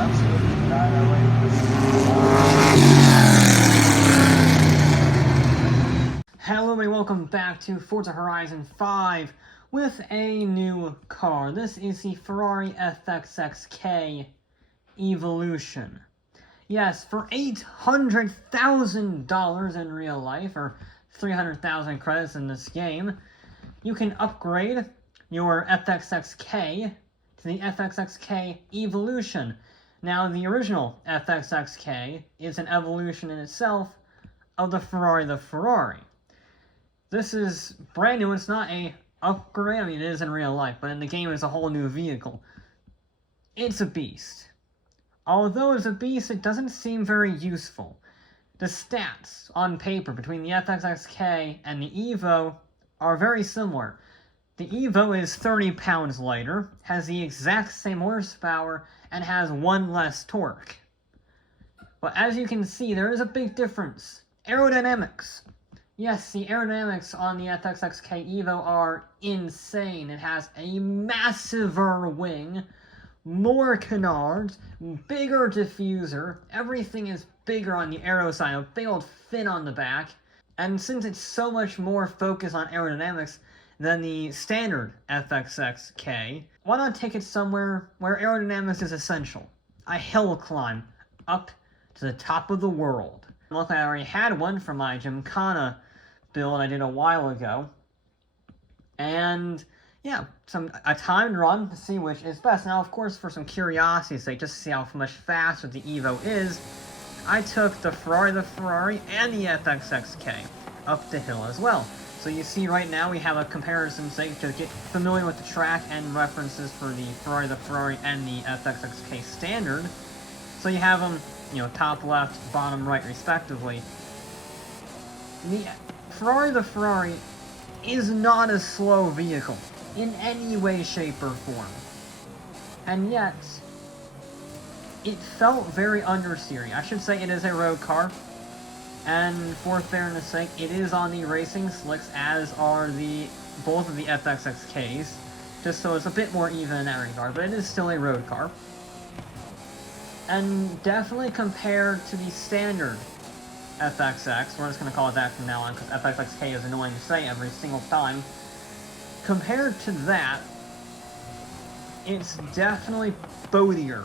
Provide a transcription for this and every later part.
absolutely annihilate. Hello and welcome back to Forza Horizon 5 with a new car. This is the Ferrari FXX-K Evolution. Yes, for $800,000 in real life, or 300,000 credits in this game, you can upgrade your FXX-K to the FXX-K Evolution. Now, the original FXX-K is an evolution in itself of the Ferrari. This is brand new. It's not a upgrade. I mean, it is in real life, but in the game it's a whole new vehicle. It's a beast. Although it's a beast, it doesn't seem very useful. The stats on paper between the FXX-K and the EVO are very similar. The EVO is 30 pounds lighter, has the exact same horsepower, and has 1 less torque. But as you can see, there is a big difference. Aerodynamics. Yes, the aerodynamics on the FXX-K EVO are insane. It has a massiver wing, more canards, bigger diffuser, everything is bigger on the aero side, a big old fin on the back. And since it's so much more focused on aerodynamics than the standard FXX-K, why not take it somewhere where aerodynamics is essential? A hill climb up to the top of the world. Luckily, I already had one for my Gymkhana build I did a while ago. And yeah, a timed run to see which is best. Now, of course, for some curiosity's sake, just to see how much faster the EVO is, I took the Ferrari and the FXX-K up the hill as well. So you see right now we have a comparison sake to get familiar with the track and references for the Ferrari and the FXX-K standard. So you have them, top left, bottom right respectively. The Ferrari is not a slow vehicle in any way, shape, or form. And yet, it felt very understeering. I should say it is a road car. And for fairness sake, it is on the racing slicks, as are both of the FXX-Ks. Just so it's a bit more even in that regard, but it is still a road car. And definitely compared to the standard FXX, we're just going to call it that from now on because FXX-K is annoying to say every single time. Compared to that, it's definitely boatier.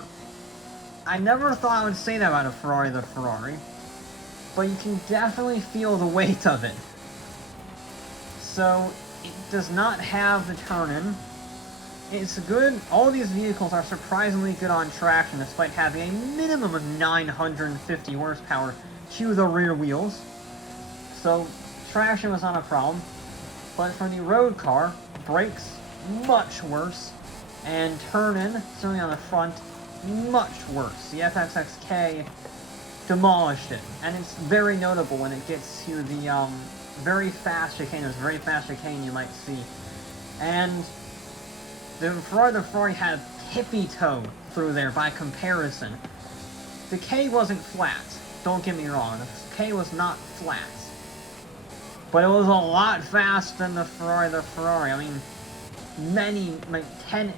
I never thought I would say that about a Ferrari, but you can definitely feel the weight of it. So, it does not have the turn-in. It's good. All these vehicles are surprisingly good on traction, despite having a minimum of 950 horsepower to the rear wheels. So, traction was not a problem. But for the road car, brakes, much worse. And turn-in, certainly on the front, much worse. The FXX-K demolished it. And it's very notable when it gets to the very fast chicane. There's very fast chicane you might see. And the Ferrari had a tippy toe through there by comparison. The K wasn't flat. Don't get me wrong, the K was not flat. But it was a lot faster than the Ferrari. I mean,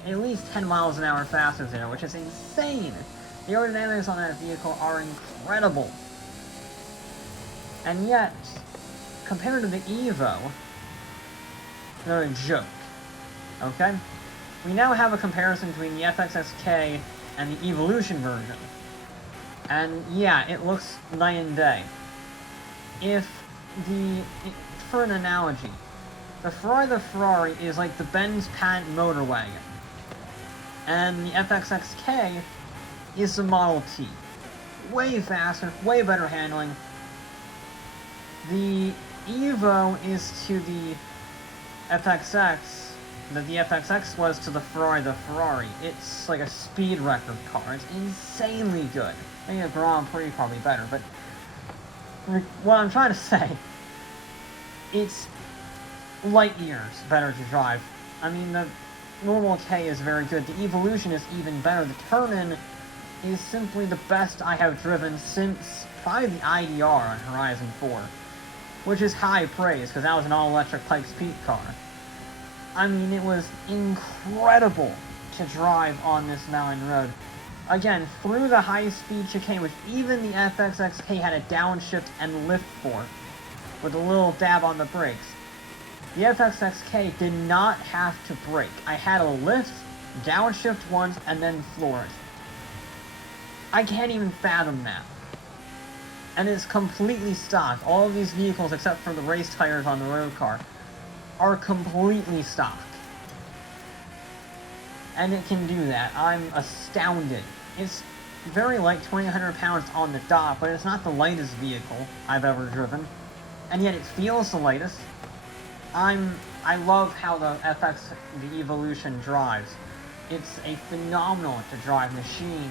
at least 10 miles an hour faster there, which is insane. The aerodynamics on that vehicle are incredible. And yet, compared to the EVO, they're a joke. Okay? We now have a comparison between the FXX-K and the Evolution version. And yeah, it looks night and day. For an analogy, the Ferrari is like the Benz patent motor wagon. And the FXX-K is the Model T. Way faster, way better handling. The EVO is to the FXX that the FXX was to the Ferrari. It's like a speed record car. It's insanely good. Maybe a Grand Prix probably better, but what I'm trying to say, it's light years better to drive. I mean, the normal K is very good. The Evolution is even better. The turn-in is simply the best I have driven since probably the IDR on Horizon 4, which is high praise because that was an all-electric Pikes Peak car. I mean, it was incredible to drive on this mountain road. again, through the high-speed chicane, which even the FXX-K had a downshift and lift for, with a little dab on the brakes. The FXX-K did not have to brake. I had a lift, downshift once, and then floor it. I can't even fathom that. And it's completely stock. All of these vehicles, except for the race tires on the road car, are completely stock. And it can do that. I'm astounded. It's very light, 2,100 pounds on the dot, but it's not the lightest vehicle I've ever driven. And yet it feels the lightest. I love how the Evolution drives. It's a phenomenal to drive machine.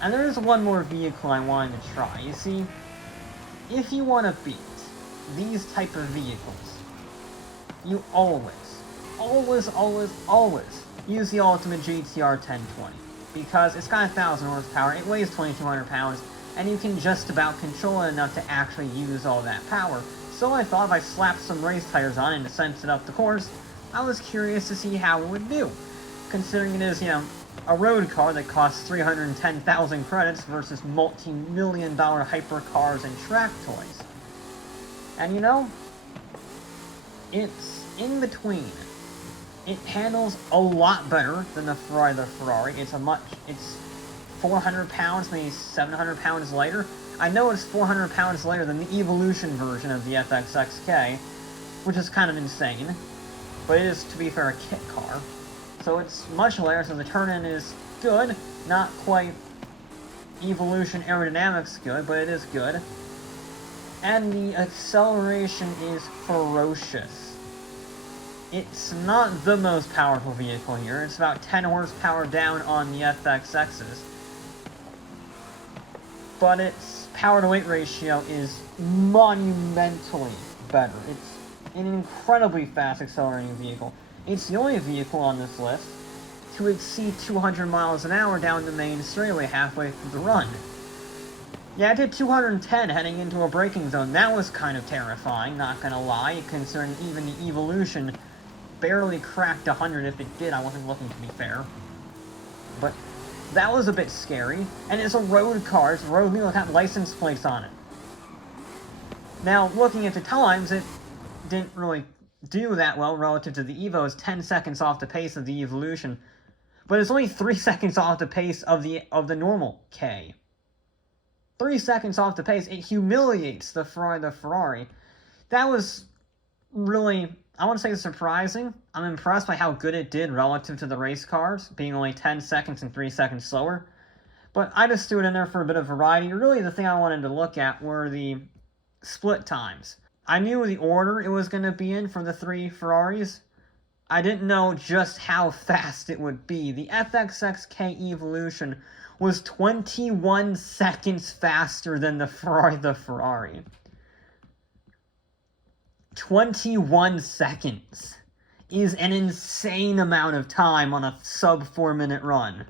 And there is one more vehicle I wanted to try. You see, if you want to beat these type of vehicles, you always use the Ultimate GTR 1020. Because it's got 1,000 horsepower, it weighs 2,200 pounds, and you can just about control it enough to actually use all that power. So I thought if I slapped some race tires on it to sense it up the course, I was curious to see how it would do. Considering it is, a road car that costs 310,000 credits versus multi-million-dollar hypercars and track toys. And it's in between. It handles a lot better than the Ferrari. It's 400 pounds, maybe 700 pounds lighter. I know it's 400 pounds lighter than the Evolution version of the FXX-K, which is kind of insane. But it is, to be fair, a kit car. So it's much lighter, so the turn-in is good. Not quite Evolution Aerodynamics good, but it is good. And the acceleration is ferocious. It's not the most powerful vehicle here. It's about 10 horsepower down on the FXX's. But its power-to-weight ratio is monumentally better. It's an incredibly fast accelerating vehicle. It's the only vehicle on this list to exceed 200 miles an hour down the main straightaway halfway through the run. Yeah, I did 210 heading into a braking zone. That was kind of terrifying, not gonna lie, considering even the Evolution barely cracked 100. If it did, I wasn't looking, to be fair. But that was a bit scary. And it's a road car. It's a road vehicle that had license plates on it. Now, looking at the times, it didn't really do that well relative to the Evo. It's 10 seconds off the pace of the Evolution. But it's only 3 seconds off the pace of the normal K. 3 seconds off the pace. It humiliates the Ferrari. That was really, I wouldn't say surprising. I'm impressed by how good it did relative to the race cars, being only 10 seconds and 3 seconds slower. But I just threw it in there for a bit of variety. Really, the thing I wanted to look at were the split times. I knew the order it was going to be in for the 3 Ferraris. I didn't know just how fast it would be. The FXX-K Evolution was 21 seconds faster than the Ferrari. 21 seconds is an insane amount of time on a sub 4-minute run.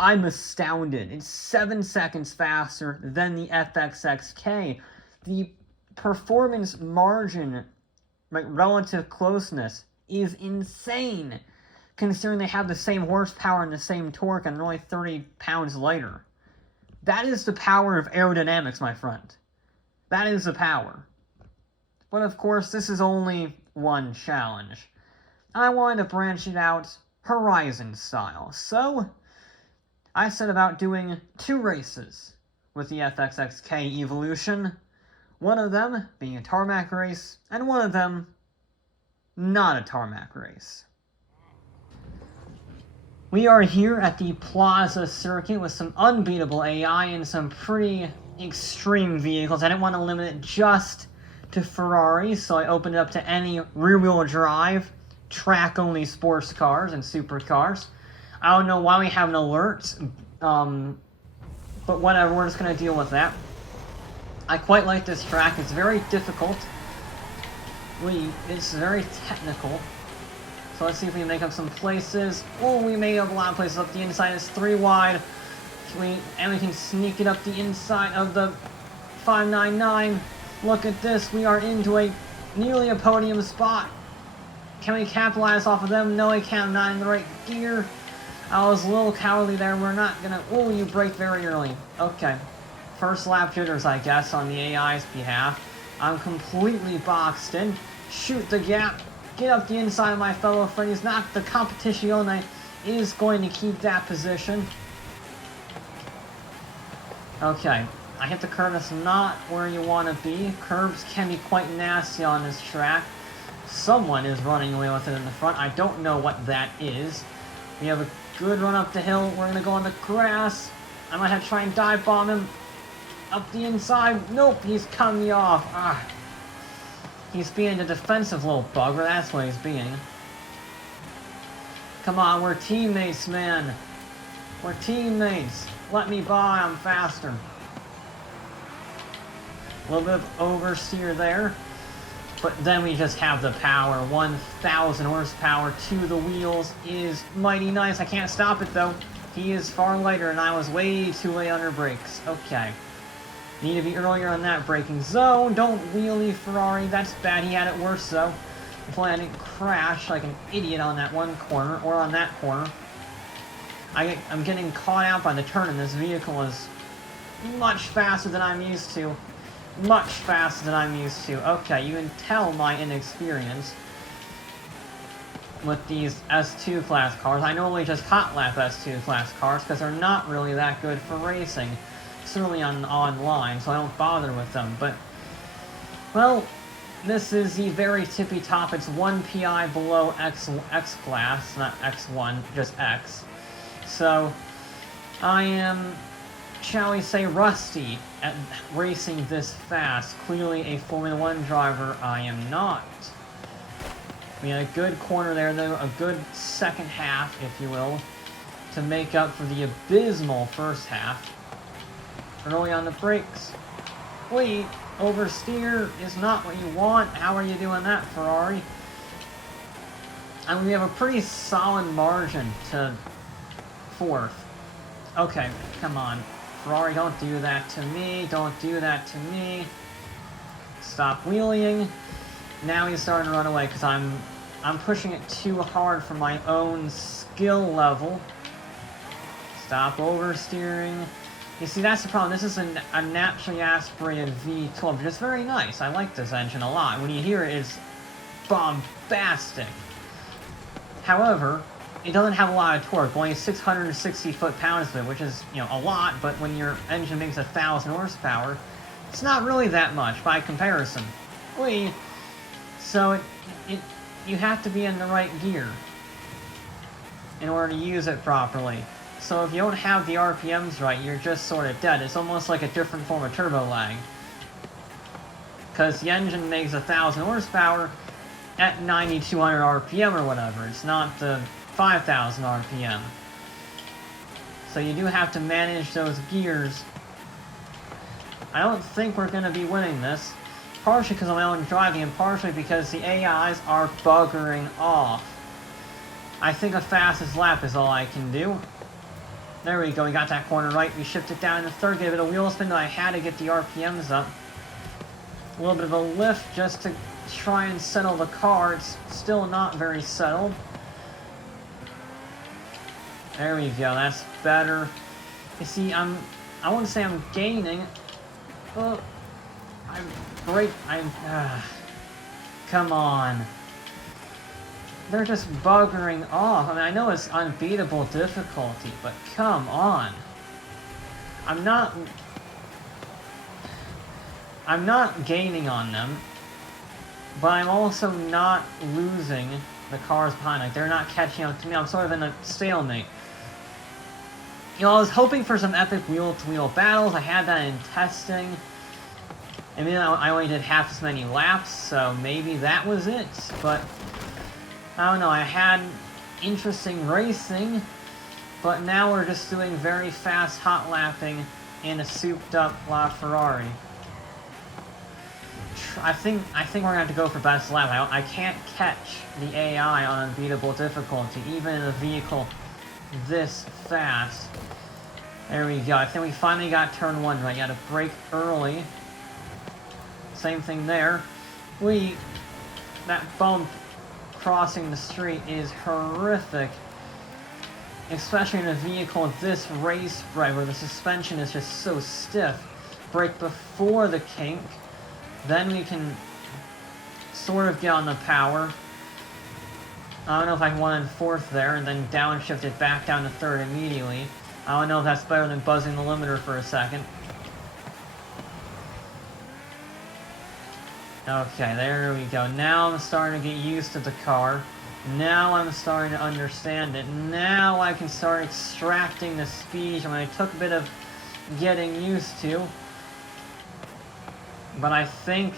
I'm astounded. It's 7 seconds faster than the FXX-K. The performance margin, relative closeness, is insane, considering they have the same horsepower and the same torque and they're only 30 pounds lighter. That is the power of aerodynamics, my friend. That is the power. But of course, this is only one challenge. I wanted to branch it out Horizon style, so I set about doing 2 races with the FXX-K Evolution. One of them being a tarmac race, and one of them not a tarmac race. We are here at the Plaza Circuit with some unbeatable AI and some pretty extreme vehicles. I didn't want to limit it just to Ferraris, so I opened it up to any rear-wheel drive, track-only sports cars and supercars. I don't know why we have an alert, but whatever, we're just going to deal with that. I quite like this track. It's very difficult. It's very technical. So let's see if we can make up some places. Oh, we made up a lot of places up the inside. It's 3 wide. And we can sneak it up the inside of the 599. Look at this. We are into nearly a podium spot. Can we capitalize off of them? No, we can't. I'm not in the right gear. I was a little cowardly there. We're not gonna... Oh, you brake very early. Okay. First lap jitters, I guess, on the AI's behalf. I'm completely boxed in. Shoot the gap. Get up the inside of my fellow friend. He's not the competition. Is going to keep that position. Okay. I hit the curve. That's not where you want to be. Curbs can be quite nasty on this track. Someone is running away with it in the front. I don't know what that is. We have a good run up the hill. We're going to go on the grass. I might have to try and dive bomb him. Up the inside. Nope, he's cut me off. Ah. He's being a defensive little bugger. That's what he's being. Come on, we're teammates, man. We're teammates. Let me by. I'm faster. A little bit of oversteer there. But then we just have the power. 1,000 horsepower to the wheels is mighty nice. I can't stop it, though. He is far lighter, and I was way too late on her brakes. Okay. Need to be earlier on that braking zone. Don't wheelie, Ferrari. That's bad. He had it worse, though. If only I didn't crash like an idiot on that one corner, or on that corner. I'm getting caught out by the turn, and this vehicle is much faster than I'm used to. Much faster than I'm used to. Okay, you can tell my inexperience with these S2 class cars. I normally just hot lap S2 class cars because they're not really that good for racing. Certainly online, so I don't bother with them. But, well, this is the very tippy top. It's 1 PI below X class, not X1, just X. So, I am, shall we say, rusty at racing this fast. Clearly a Formula 1 driver, I am not. We had a good corner there, though, a good second half, if you will, to make up for the abysmal first half. Early on the brakes. Wait, oversteer is not what you want. How are you doing that, Ferrari? I mean, we have a pretty solid margin to fourth. Okay, come on. Ferrari, don't do that to me. Don't do that to me. Stop wheeling. Now he's starting to run away because I'm pushing it too hard for my own skill level. Stop oversteering. You see, that's the problem. This is a naturally aspirated V12, but it's very nice. I like this engine a lot. When you hear it, it's bombastic. However, it doesn't have a lot of torque, only 660 foot-pounds of it, which is, you know, a lot, but when your engine makes 1,000 horsepower, it's not really that much by comparison. So you have to be in the right gear in order to use it properly. So if you don't have the RPMs right, you're just sort of dead. It's almost like a different form of turbo lag. Because the engine makes 1,000 horsepower at 9,200 RPM or whatever. It's not the 5,000 RPM. So you do have to manage those gears. I don't think we're going to be winning this. Partially because of my own driving, and partially because the AIs are buggering off. I think a fastest lap is all I can do. There we go, we got that corner right. We shifted down in the third, gave it a wheel spin, but I had to get the RPMs up. A little bit of a lift just to try and settle the car. It's still not very settled. There we go, that's better. You see, I wouldn't say I'm gaining. Oh, come on. They're just buggering off. I mean, I know it's unbeatable difficulty, but come on. I'm not gaining on them, but I'm also not losing the cars behind. Like, they're not catching up to me. I'm sort of in a stalemate. You know, I was hoping for some epic wheel-to-wheel battles. I had that in testing. I mean, I only did half as many laps, so maybe that was it, but I don't know, I had interesting racing, but now we're just doing very fast hot lapping in a souped-up LaFerrari. I think we're gonna have to go for best lap. I can't catch the AI on unbeatable difficulty, even in a vehicle this fast. There we go. I think we finally got turn one right. You had to brake early. Same thing there. That bump crossing the street is horrific. especially in a vehicle with this race spread where the suspension is just so stiff. Brake before the kink, then we can sort of get on the power. I don't know if I wanted fourth there and then downshift it back down to third immediately. I don't know if that's better than buzzing the limiter for a second. Okay, there we go. Now I'm starting to get used to the car. Now I'm starting to understand it. Now I can start extracting the speed when I took a bit of getting used to. But I think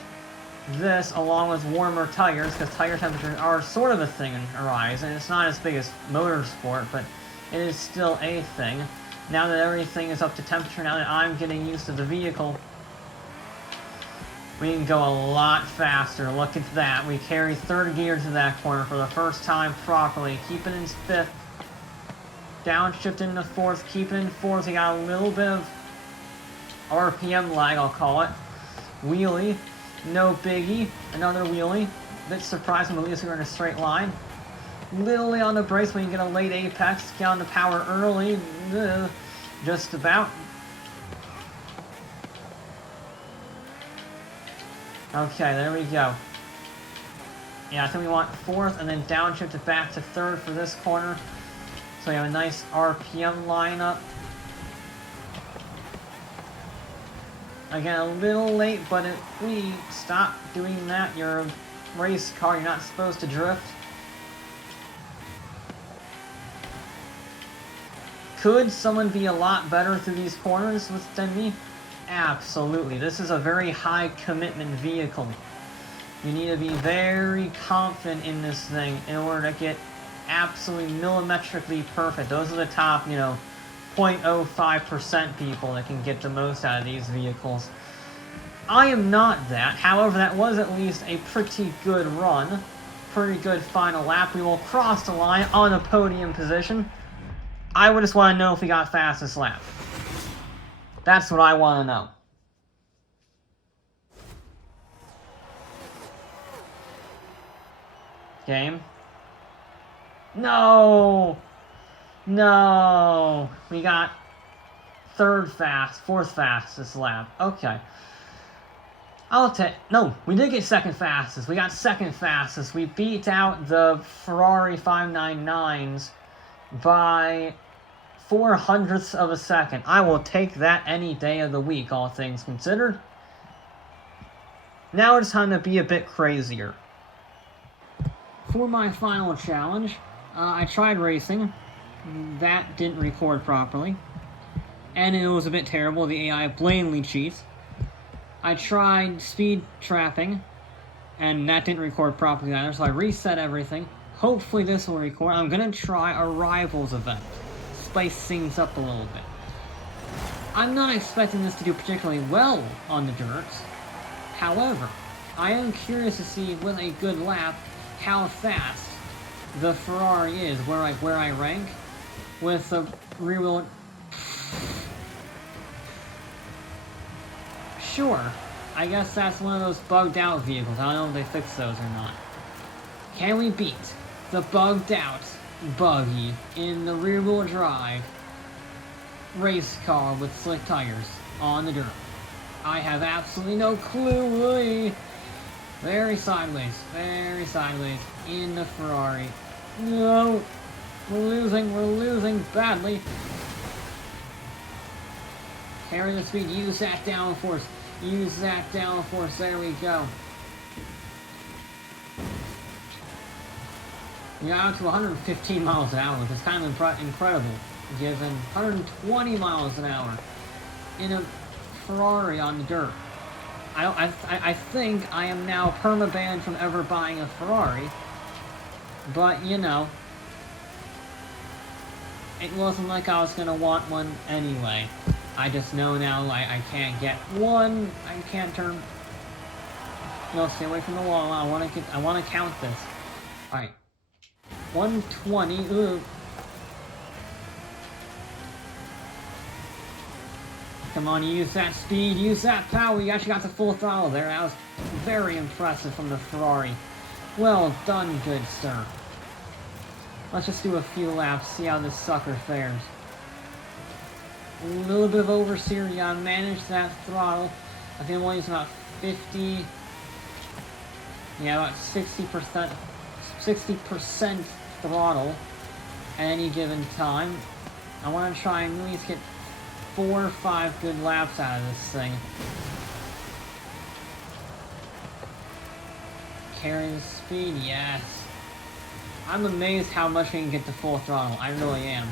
this, along with warmer tires, because tire temperatures are sort of a thing in Horizon. It's not as big as motorsport, but it is still a thing. Now that everything is up to temperature, now that I'm getting used to the vehicle, we can go a lot faster. Look at that. We carry third gear to that corner for the first time properly. Keep it in fifth. Downshift into fourth. Keep it in fourth. We got a little bit of RPM lag, I'll call it. Wheelie. No biggie. Another wheelie. Bit surprising, but at least we were in a straight line. Literally on the brakes when you get a late apex. Get on the power early. Just about. Okay, there we go. Yeah, I think we want fourth and then downshift it back to third for this corner. So we have a nice RPM lineup. Again, a little late, but if we stop doing that, you're a race car, you're not supposed to drift. Could someone be a lot better through these corners than me? Absolutely. This is a very high commitment vehicle. You need to be very confident in this thing in order to get absolutely millimetrically perfect. Those are the top, 0.05% people that can get the most out of these vehicles. I am not that. However, that was at least a pretty good run. Pretty good final lap. We will cross the line on a podium position. I would just want to know if we got fastest lap. That's what I want to know. Game. No! No! We got fourth fastest lap. Okay. No, we did get second fastest. We got second fastest. We beat out the Ferrari 599s by 0.04 of a second. I will take that any day of the week, all things considered. Now it's time to be a bit crazier. For my final challenge, I tried racing. That didn't record properly. And it was a bit terrible. The AI blatantly cheats. I tried speed trapping, and that didn't record properly either, so I reset everything. Hopefully this will record. I'm gonna try a Rivals event. Spice things up a little bit. I'm not expecting this to do particularly well on the dirts. However, I am curious to see with a good lap how fast the Ferrari is, where I rank with the rear wheel. Sure, I guess that's one of those bugged out vehicles. I don't know if they fixed those or not. Can we beat the bugged out buggy in the rear wheel drive race car with slick tires on the dirt? I have absolutely no clue. Very sideways in the Ferrari. No, we're losing badly. Carry the speed, use that downforce, there we go. We got out to 115 miles an hour, which is kind of incredible, given 120 miles an hour in a Ferrari on the dirt. I think I am now permabanned from ever buying a Ferrari, but it wasn't like I was gonna want one anyway. I just know now I can't get one. I can't turn. No, stay away from the wall. I want to count this. All right, 120. Ooh. Come on, use that speed, use that power. You actually got the full throttle there. That was very impressive from the Ferrari. Well done, good sir. Let's just do a few laps, see how this sucker fares. A little bit of oversteer, you gotta manage that throttle. I think I'm only using about 50... Yeah, about 60% throttle at any given time. I want to try and at least get 4 or 5 good laps out of this thing. Carrying speed, yes. I'm amazed how much we can get to full throttle. I really am.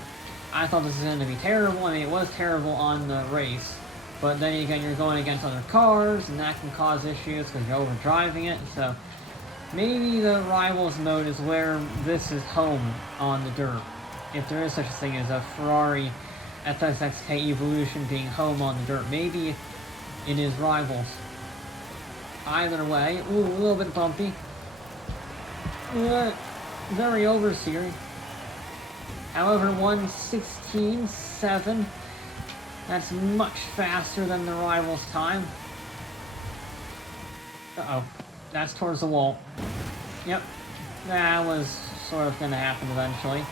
I thought this was going to be terrible. I mean, it was terrible on the race. But then again, you're going against other cars, and that can cause issues because you're overdriving it. So maybe the Rivals mode is where this is home on the dirt. If there is such a thing as a Ferrari FXX-K Evolution being home on the dirt. Maybe it is Rivals. Either way, ooh, a little bit bumpy. Very oversteering. However, 1:16.7. That's much faster than the Rivals time. Uh-oh. That's towards the wall. Yep. That was sort of gonna happen eventually.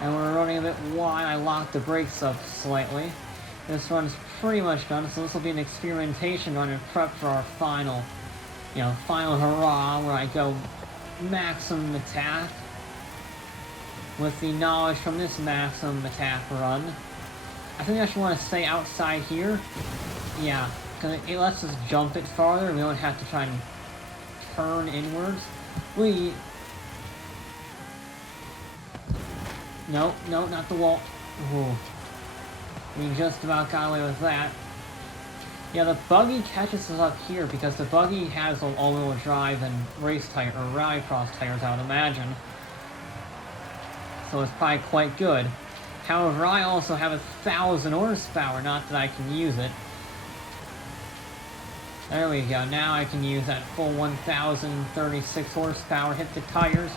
And we're running a bit wide. I locked the brakes up slightly. This one's pretty much done, so this will be an experimentation run and prep for our final, final hurrah, where I go maximum attack. With the knowledge from this maximum attack run, I think I should want to stay outside here. Yeah, because it lets us jump it farther, and we don't have to try and turn inwards. No, not the wall. Ooh. We just about got away with that. Yeah, the buggy catches us up here because the buggy has all-wheel drive and race tire or rallycross tires, I would imagine. So it's probably quite good. However, I also have 1,000 horsepower, not that I can use it. There we go, now I can use that full 1,036 horsepower, hit the tires.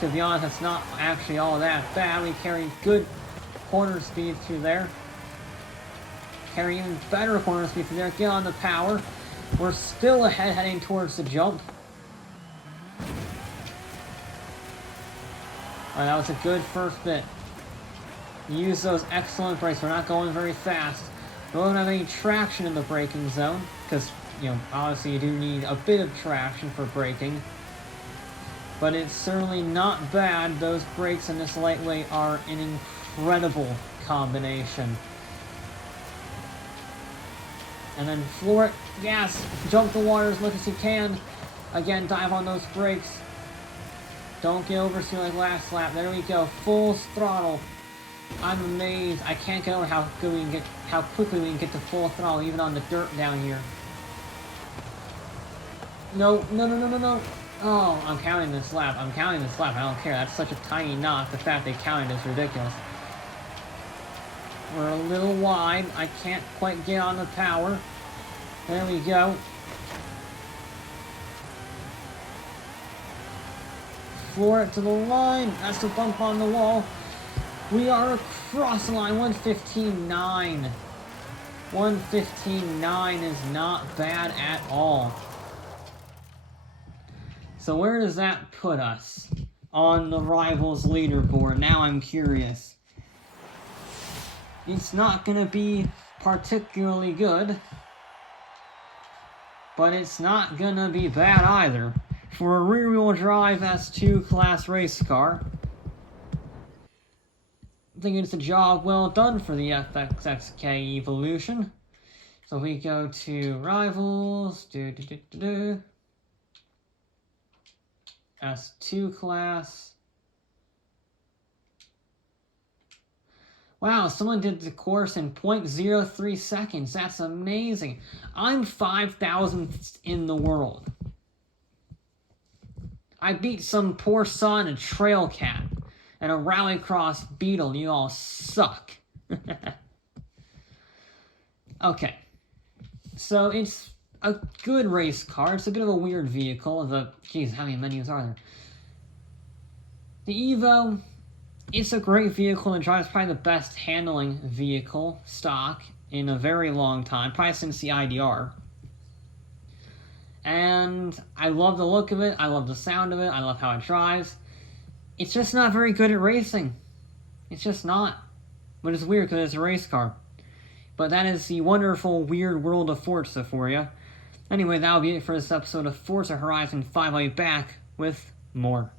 To be honest, it's not actually all that bad. We carry good corner speed through there. Carry even better corner speed through there. Get on the power. We're still ahead heading towards the jump. Alright, that was a good first bit. Use those excellent brakes. We're not going very fast. We don't have any traction in the braking zone, because, obviously you do need a bit of traction for braking. But it's certainly not bad. Those brakes and this lightweight are an incredible combination. And then floor it, gas, jump the water as much as you can. Again, dive on those brakes. Don't get oversteer like last lap. There we go, full throttle. I'm amazed. I can't get over how quickly we can get to full throttle, even on the dirt down here. No. Oh, I'm counting this lap. I don't care. That's such a tiny knock. The fact they counted is ridiculous. We're a little wide. I can't quite get on the power. There we go. Floor it to the line. That's the bump on the wall. We are across the line. 1:15.9. 1:15.9 is not bad at all. So where does that put us on the Rivals leaderboard? Now I'm curious. It's not going to be particularly good, but it's not going to be bad either. For a rear-wheel drive S2 class race car, I think it's a job well done for the FXX-K Evolution. So we go to Rivals, S2 class. Wow, someone did the course in 0.03 seconds. That's amazing. I'm 5,000th in the world. I beat some poor son, a trail cat, and a rallycross beetle. You all suck. Okay. So it's a good race car. It's a bit of a weird vehicle. Geez, how many menus are there? The Evo, it's a great vehicle to drive. It's probably the best handling vehicle stock in a very long time, probably since the IDR. And I love the look of it, I love the sound of it, I love how it drives. It's just not very good at racing. It's just not. But it's weird because it's a race car. But that is the wonderful, weird world of Forza for you. Anyway, that'll be it for this episode of Forza Horizon 5. I'll be back with more.